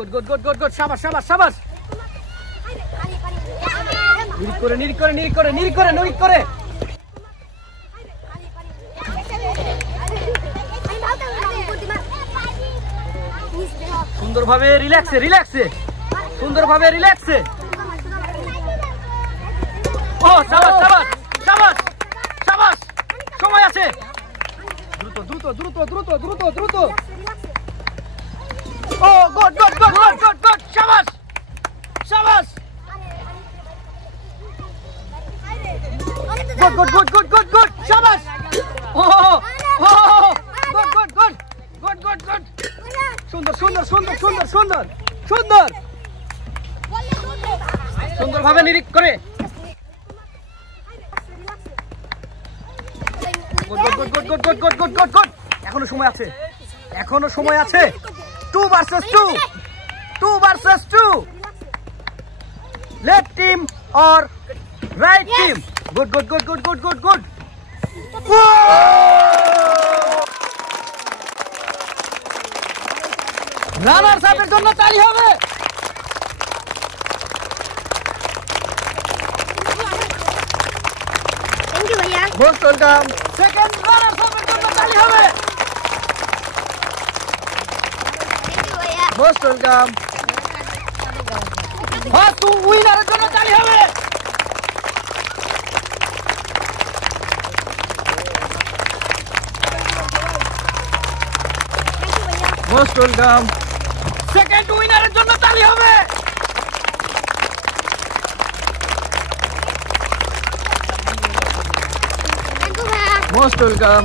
good good good good good শাবাশ শাবাশ শাবাশ নিরিক করে নিরিক করে নিরিক করে নিরিক করে নিরিক করে সুন্দরভাবে রিল্যাক্সে রিল্যাক্সে সুন্দরভাবে রিল্যাক্সে ও শাবাশ শাবাশ শাবাশ শাবাশ সময় আছে দ্রুত দ্রুত দ্রুত দ্রুত দ্রুত দ্রুত ও good good good good good good শাবাশ শাবাশ good good good good good good শাবাশ ও ও good good good good good good সুন্দর সুন্দর সুন্দর সুন্দর সুন্দর সুন্দর সুন্দরভাবে নিরিক করে good good good good good good good good good এখনো সময় আছে এখনো সময় আছে 2 versus 2 2 versus 2 left team or right team good good good good good good good runners আপের জন্য তালি হবে থ্যাংক ইউ ভাইয়া মোস্ট ওয়েলকাম সেকেন্ড রানার্স আপের জন্য তালি হবে থ্যাংক ইউ ভাইয়া মোস্ট ওয়েলকাম হ্যাঁ তুই উইনারের জন্য তালি হবে মোস্ট ওয়েলকাম সেকেন্ড উইনারের জন্য তালি হবে থ্যাংক ইউ ভাইয়া মোস্ট ওয়েলকাম